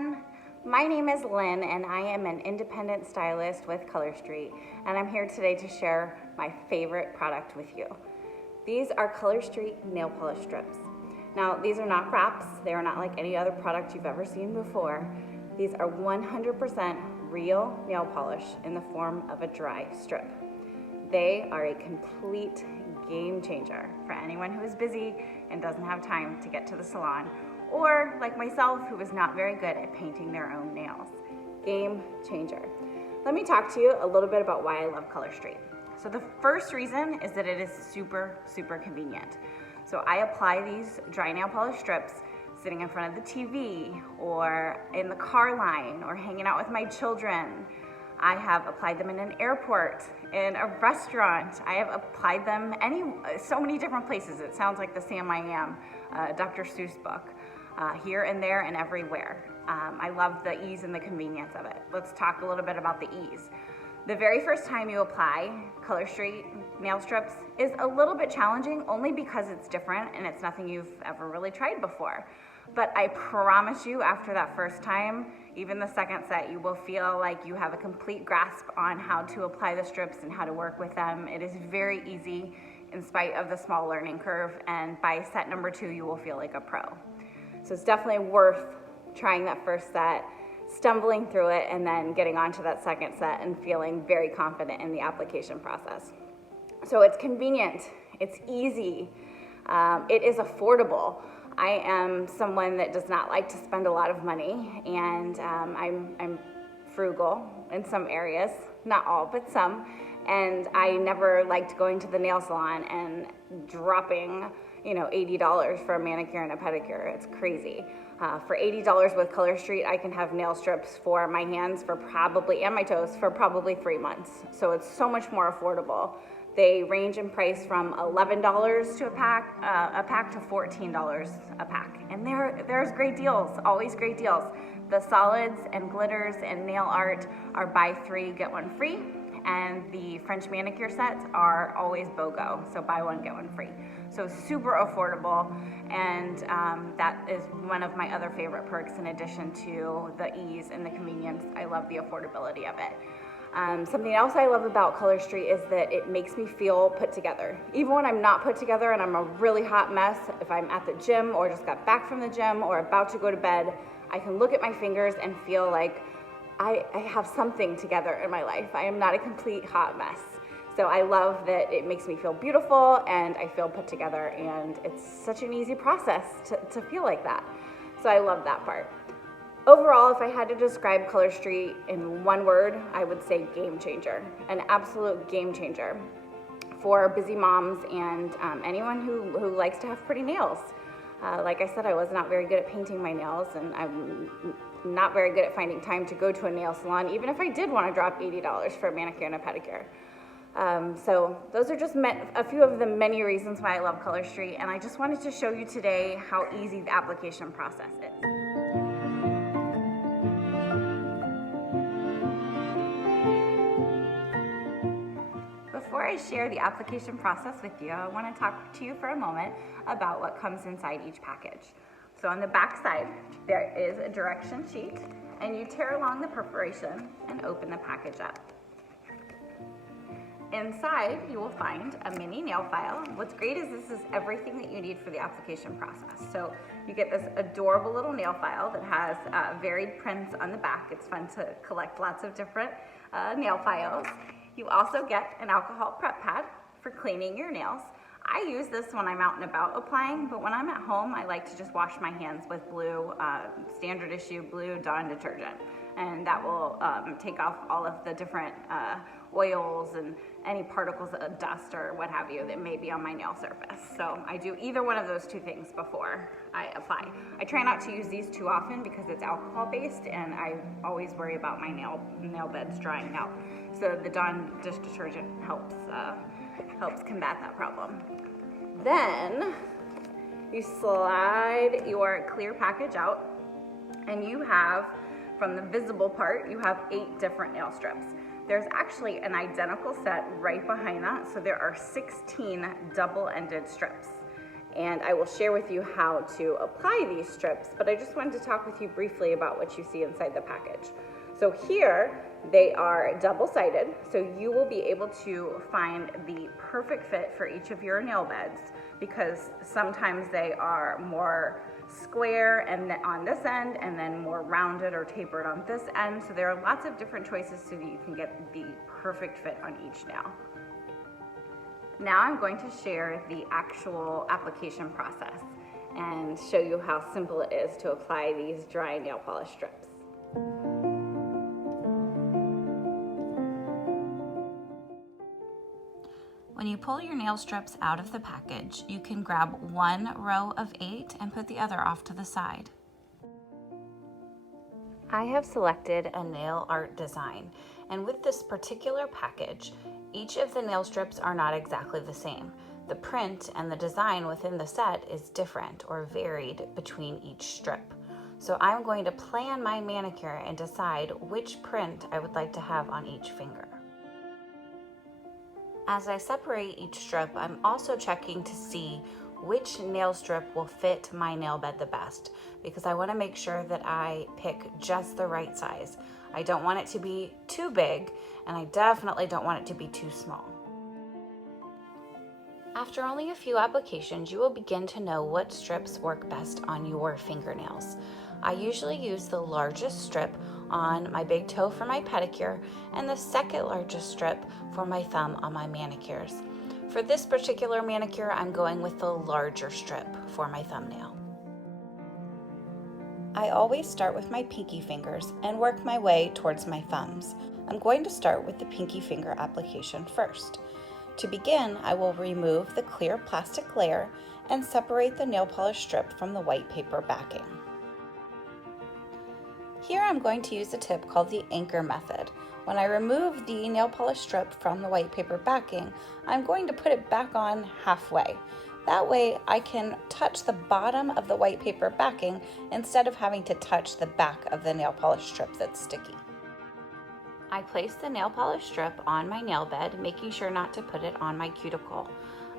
everyone. My name is Lynn and I am an independent stylist with Color Street, and I'm here today to share my favorite product with you. These are Color Street nail polish strips. Now, these are not wraps. They are not like any other product you've ever seen before. These are 100% real nail polish in the form of a dry strip. They are a complete game changer for anyone who is busy and doesn't have time to get to the salon, or like myself, who is not very good at painting their own nails. Game changer. Let me talk to you a little bit about why I love Color Street. So the first reason is that it is super convenient. So I apply these dry nail polish strips sitting in front of the TV or in the car line or hanging out with my children. I have applied them in an airport, in a restaurant. I have applied them so many different places. It sounds like the Sam I Am, Dr. Seuss book, here and there and everywhere. I love the ease and the convenience of it. Let's talk a little bit about the ease. The very first time you apply Color Street nail strips is a little bit challenging, only because it's different and it's nothing you've ever really tried before. But I promise you, after that first time, even the second set, you will feel like you have a complete grasp on how to apply the strips and how to work with them. It is very easy in spite of the small learning curve, and by set number 2, you will feel like a pro. So it's definitely worth trying that first set, stumbling through it, and then getting on to that second set and feeling very confident in the application process. So it's convenient, it's easy, it is affordable. I am someone that does not like to spend a lot of money, and I'm frugal in some areas, not all, but some, and I never liked going to the nail salon and dropping, $80 for a manicure and a pedicure. It's crazy. For $80 with Color Street, I can have nail strips for my hands and my toes for probably 3 months. So it's so much more affordable. They range in price from $11 to a pack to $14 a pack. And there's great deals, always great deals. The solids and glitters and nail art are buy 3, get 1 free. And the French manicure sets are always BOGO, so buy 1, get 1 free. So super affordable, and that is one of my other favorite perks in addition to the ease and the convenience. I love the affordability of it. Something else I love about Color Street is that it makes me feel put together. Even when I'm not put together and I'm a really hot mess, if I'm at the gym or just got back from the gym or about to go to bed, I can look at my fingers and feel like I have something together in my life. I am not a complete hot mess. So I love that it makes me feel beautiful and I feel put together, and it's such an easy process to feel like that. So I love that part. Overall, if I had to describe Color Street in one word, I would say game changer, an absolute game changer for busy moms and anyone who likes to have pretty nails. Like I said, I was not very good at painting my nails, and I'm not very good at finding time to go to a nail salon, even if I did want to drop $80 for a manicure and a pedicure. So those are just a few of the many reasons why I love Color Street, and I just wanted to show you today how easy the application process is. Before I share the application process with you, I want to talk to you for a moment about what comes inside each package. So on the back side, there is a direction sheet, and you tear along the perforation and open the package up. Inside, you will find a mini nail file. What's great is this is everything that you need for the application process. So you get this adorable little nail file that has varied prints on the back. It's fun to collect lots of different nail files. You also get an alcohol prep pad for cleaning your nails. I use this when I'm out and about applying, but when I'm at home, I like to just wash my hands with blue, standard issue blue Dawn detergent. And that will take off all of the different oils and any particles of dust or what have you that may be on my nail surface. So I do either one of those 2 things before I apply. I try not to use these too often because it's alcohol based, and I always worry about my nail beds drying out. So the Dawn dish detergent helps combat that problem. Then you slide your clear package out, and you have, from the visible part, you have 8 different nail strips. There's actually an identical set right behind that, so there are 16 double-ended strips. and I will share with you how to apply these strips, but I just wanted to talk with you briefly about what you see inside the package. So here, they are double-sided, so you will be able to find the perfect fit for each of your nail beds, because sometimes they are more square and on this end, and then more rounded or tapered on this end. So there are lots of different choices so that you can get the perfect fit on each nail. Now I'm going to share the actual application process and show you how simple it is to apply these dry nail polish strips. When you pull your nail strips out of the package, you can grab one row of 8 and put the other off to the side. I have selected a nail art design, and with this particular package, each of the nail strips are not exactly the same. The print and the design within the set is different or varied between each strip. So I'm going to plan my manicure and decide which print I would like to have on each finger. As I separate each strip, I'm also checking to see which nail strip will fit my nail bed the best, because I want to make sure that I pick just the right size. I don't want it to be too big, and I definitely don't want it to be too small. After only a few applications, you will begin to know what strips work best on your fingernails. I usually use the largest strip on my big toe for my pedicure and the second largest strip for my thumb on my manicures. For this particular manicure, I'm going with the larger strip for my thumbnail. I always start with my pinky fingers and work my way towards my thumbs. I'm going to start with the pinky finger application first. To begin, I will remove the clear plastic layer and separate the nail polish strip from the white paper backing. Here I'm going to use a tip called the anchor method. When I remove the nail polish strip from the white paper backing, I'm going to put it back on halfway. That way I can touch the bottom of the white paper backing instead of having to touch the back of the nail polish strip that's sticky. I place the nail polish strip on my nail bed, making sure not to put it on my cuticle.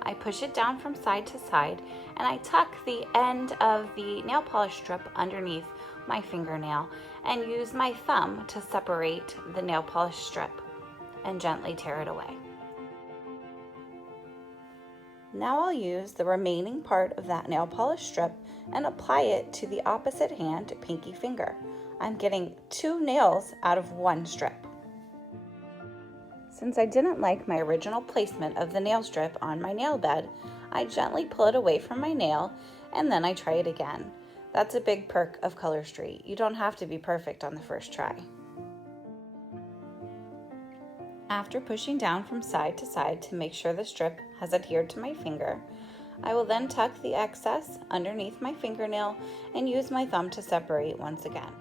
I push it down from side to side, and I tuck the end of the nail polish strip underneath my fingernail and use my thumb to separate the nail polish strip and gently tear it away. Now I'll use the remaining part of that nail polish strip and apply it to the opposite hand pinky finger. I'm getting 2 nails out of 1 strip. Since I didn't like my original placement of the nail strip on my nail bed, I gently pull it away from my nail and then I try it again. That's a big perk of Color Street. You don't have to be perfect on the first try. After pushing down from side to side to make sure the strip has adhered to my finger, I will then tuck the excess underneath my fingernail and use my thumb to separate once again.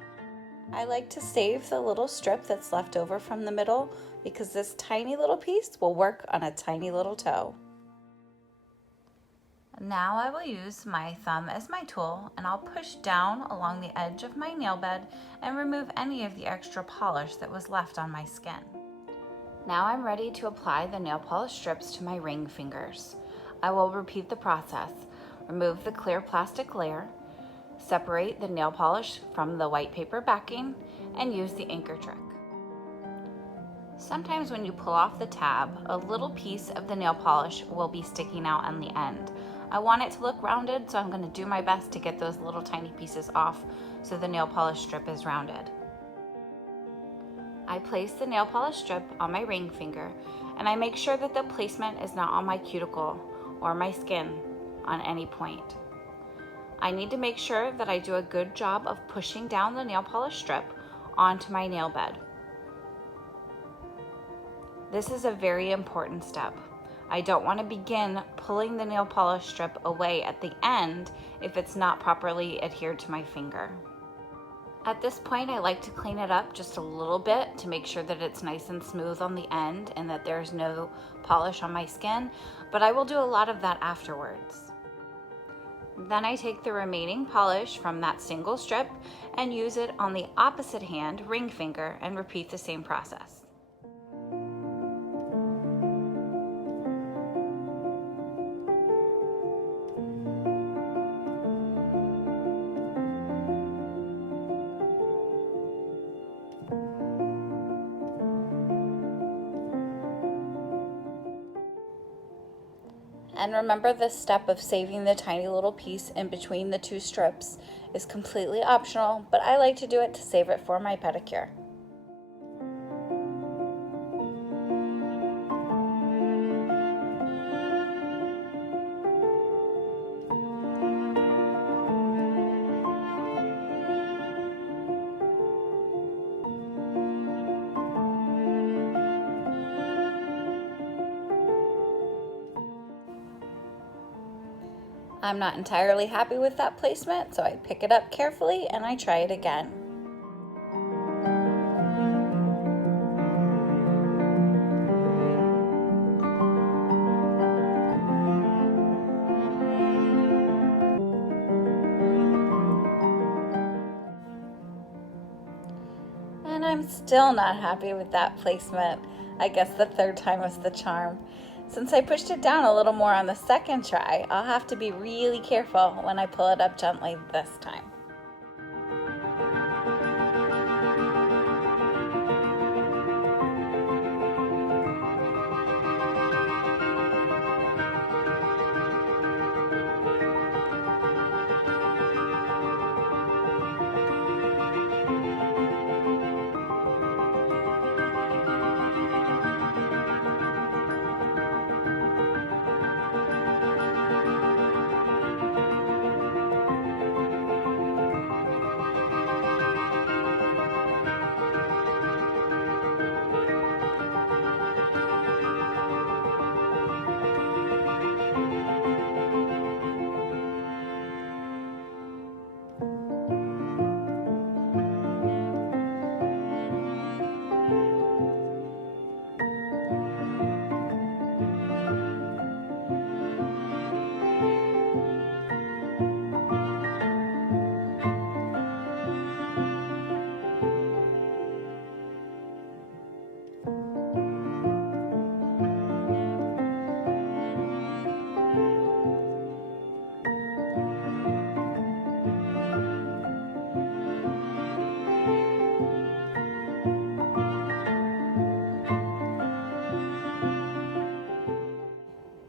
I like to save the little strip that's left over from the middle because this tiny little piece will work on a tiny little toe. Now I will use my thumb as my tool, and I'll push down along the edge of my nail bed and remove any of the extra polish that was left on my skin. Now I'm ready to apply the nail polish strips to my ring fingers. I will repeat the process. Remove the clear plastic layer, separate the nail polish from the white paper backing, and use the anchor trick. Sometimes when you pull off the tab, a little piece of the nail polish will be sticking out on the end. I want it to look rounded, so I'm going to do my best to get those little tiny pieces off so the nail polish strip is rounded. I place the nail polish strip on my ring finger, and I make sure that the placement is not on my cuticle or my skin on any point. I need to make sure that I do a good job of pushing down the nail polish strip onto my nail bed. This is a very important step. I don't want to begin pulling the nail polish strip away at the end if it's not properly adhered to my finger. At this point, I like to clean it up just a little bit to make sure that it's nice and smooth on the end and that there's no polish on my skin, but I will do a lot of that afterwards. Then I take the remaining polish from that single strip and use it on the opposite hand ring finger and repeat the same process. And remember, this step of saving the tiny little piece in between the two strips is completely optional, but I like to do it to save it for my pedicure. I'm not entirely happy with that placement, so I pick it up carefully and I try it again. And I'm still not happy with that placement. I guess the third time was the charm. Since I pushed it down a little more on the second try, I'll have to be really careful when I pull it up gently this time.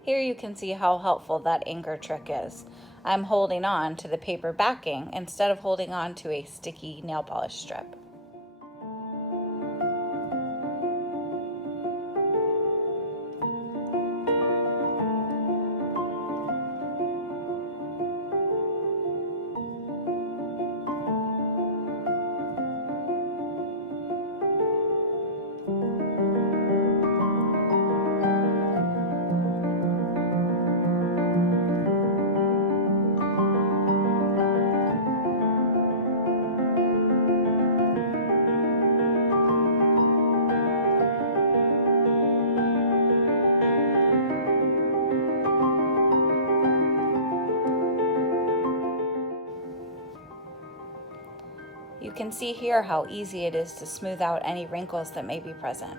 Here you can see how helpful that anchor trick is. I'm holding on to the paper backing instead of holding on to a sticky nail polish strip. You can see here how easy it is to smooth out any wrinkles that may be present.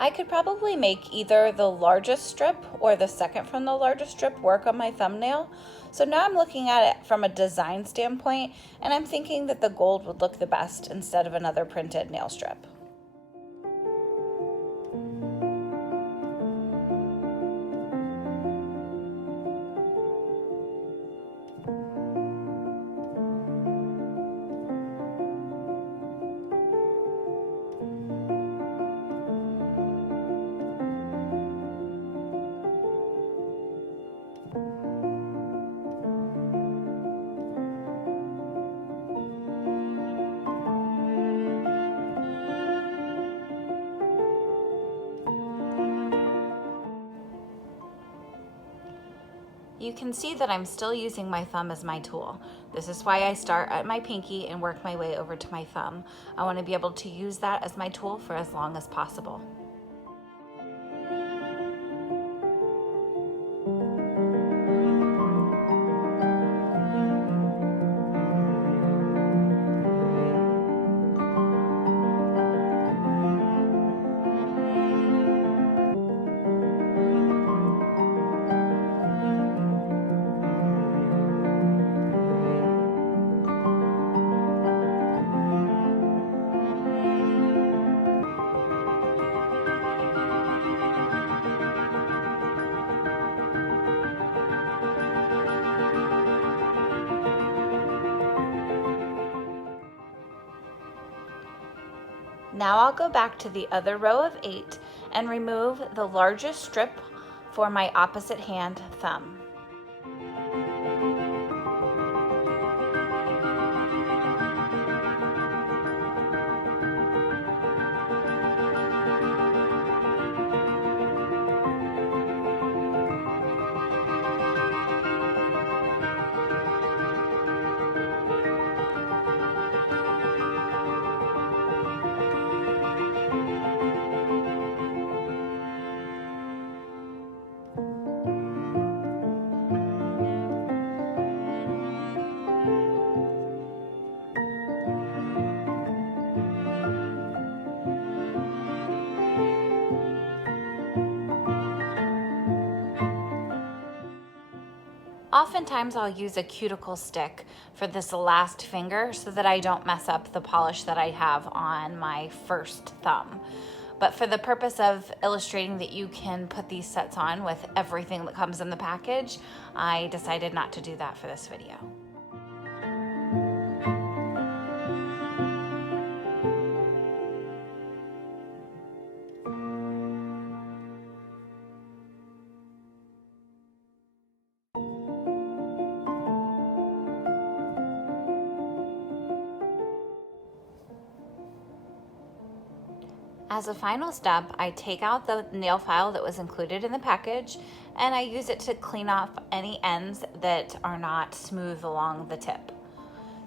I could probably make either the largest strip or the second from the largest strip work on my thumbnail. So now I'm looking at it from a design standpoint, and I'm thinking that the gold would look the best instead of another printed nail strip. You can see that I'm still using my thumb as my tool. This is why I start at my pinky and work my way over to my thumb. I want to be able to use that as my tool for as long as possible. Now I'll go back to the other row of 8 and remove the largest strip for my opposite hand thumb. Oftentimes I'll use a cuticle stick for this last finger so that I don't mess up the polish that I have on my first thumb. But for the purpose of illustrating that you can put these sets on with everything that comes in the package, I decided not to do that for this video. As a final step, I take out the nail file that was included in the package and I use it to clean off any ends that are not smooth along the tip.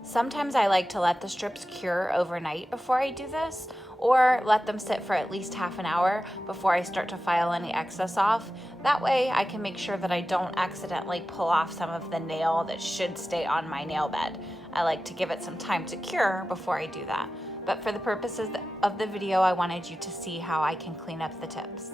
Sometimes I like to let the strips cure overnight before I do this, or let them sit for at least half an hour before I start to file any excess off. That way I can make sure that I don't accidentally pull off some of the nail that should stay on my nail bed. I like to give it some time to cure before I do that. But for the purposes of the video, I wanted you to see how I can clean up the tips.